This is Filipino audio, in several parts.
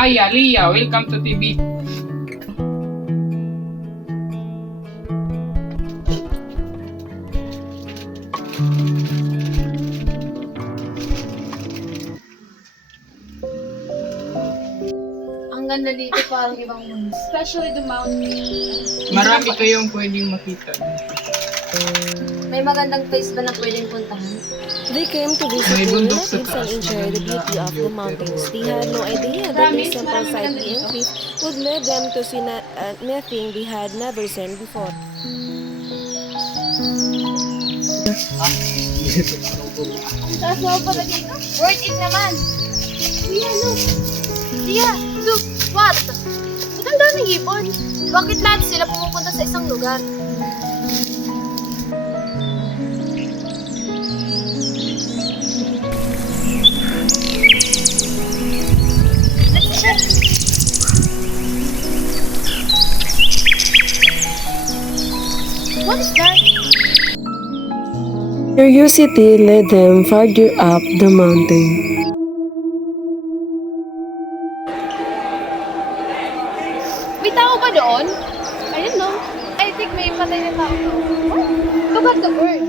Maya, Leah, welcome to TV. Ang ganda dito, parang ibang mundo. Especially the mountain. Marami kayong pwedeng makita. May magandang place ba na pwedeng puntahan? They came to visit May the bundok sa relatives and taas, enjoy the beauty of the mountains. They had no idea that Promise, this simple maraming maganda sightseeing dito. trip would lead them to see nothing they had never seen before. Taas mo pala dito? Worth it naman! Tia, look! Tia, look! What? Ba't ang daming ibon? Bakit lahat sila pumupunta sa isang lugar? Let's check! What is that? Curiosity led them farther up the mountain. May tao ba doon? I don't know. I think may patay na tao doon. Look at the bird.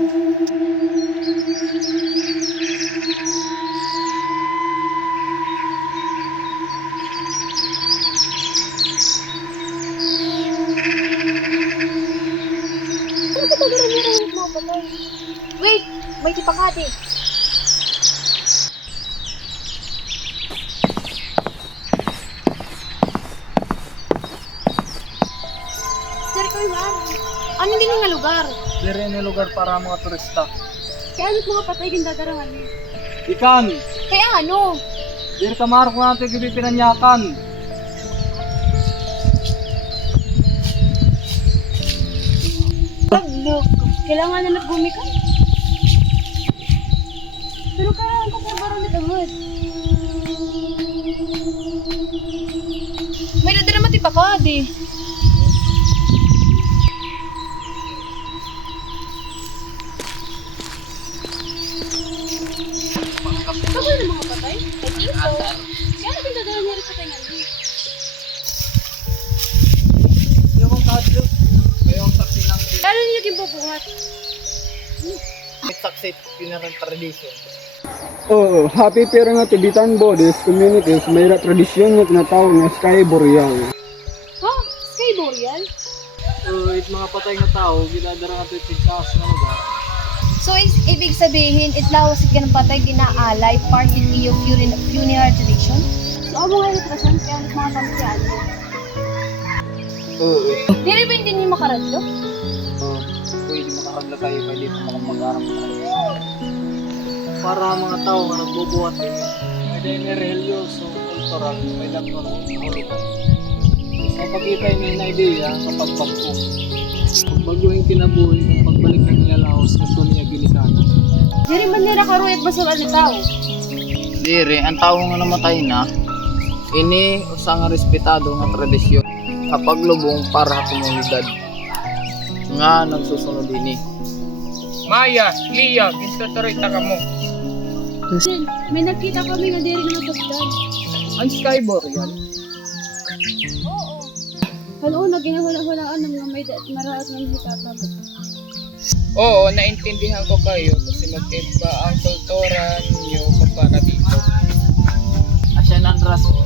Ano ba talaga meron mga patay? Wait! May tipakati. Dari ko yan. Ano din nga lugar? Dire na lugar para mga turista. Kaya ano't mga patay gindadarangan niyo? Ikan! Kaya ano? Dire kamaro ko natin gabi pinanyakan. Look, kailangan na nagbumi ka. Pero kailangan ka sa barang na damod. May nadara matipa ka, di. Ito ba yung mga patay? I think so. Kaya natin dadala niya rin patay ngayon. Yung kadyo. Kayong saksi ng Lalo niya naging bubuhat. saksi pinarang tradisyon. Oo, happy pero nga Tibetan Buddhist communities may tradisyon nga tinatawag nga Sky Boreal. Ha? Sky Boreal? It mga patay nga tao, ginadara nga ito tigkas na lugar. So, ibig sabihin, itlawas ka ng patay ginaalay, part in iyo funeral tradition? So, amo nga represent kaya mga pamilyan mo. Oo. Dili ba hindi niyo makaradlo? Pwede makakagla tayo, pwede pa mag-aram para mga tao nga nagbubuhat din. May dahil na religyoso, kultural, may lapon, hulugan. Kapag ikay may na-idea kapag pagpo. Pag baguhin kinabuhi, kung pagbalik ng nilalaos, gusto niya ginikana. Dili man nila karuyat ba sa ano tao? Dire, ang tao nga namatay na, ini usang respetado nga tradisyon kapag lubong para sa komunidad nga nagsusunod ini. Maya, Leah, gintutuloy ka mo. May nakita kami na diri na matagdan. Ang Sky Boreal, Oo. Halo na ginahula-hulaan ng mga may maraot ng hitatapot. Oo, naintindihan ko kayo kasi magkaiba ang kultura niyo kumpara dito. asya ng raso,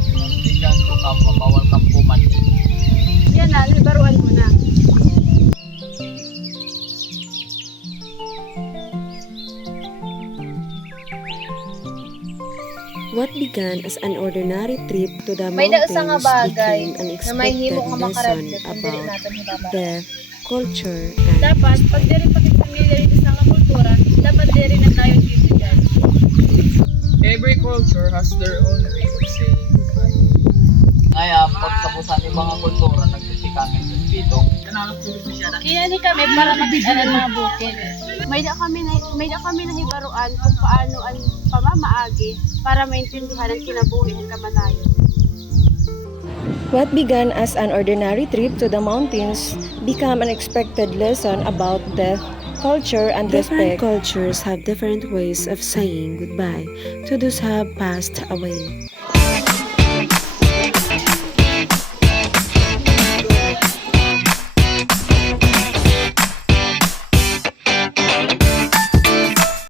bigyan ko ka mabawal kang pumanhin. Yan na, nabaruan mo na. What began as an ordinary trip to the May dausa nga mountains bagay became an na may unexpected himo nga lesson makaradlo kung dili about natin hibaba. death, culture, and Dapat, pag diri pakipamilya dito sa nga kultura, dapat diri na tayo gibigan. Every culture has their own way of saying goodbye. Ngaya, pagtapusan ng mga kultura, nagsisikamin dito. Kaya ni kami para makita ng mga bukid. May da kami na hibaruan kung paano ang pamamaagi para maintindihan ang kinabuhi ng kamatayon. what began as an ordinary trip to the mountains became an unexpected lesson about death, culture, and respect. Different cultures have different ways of saying goodbye to those who have passed away.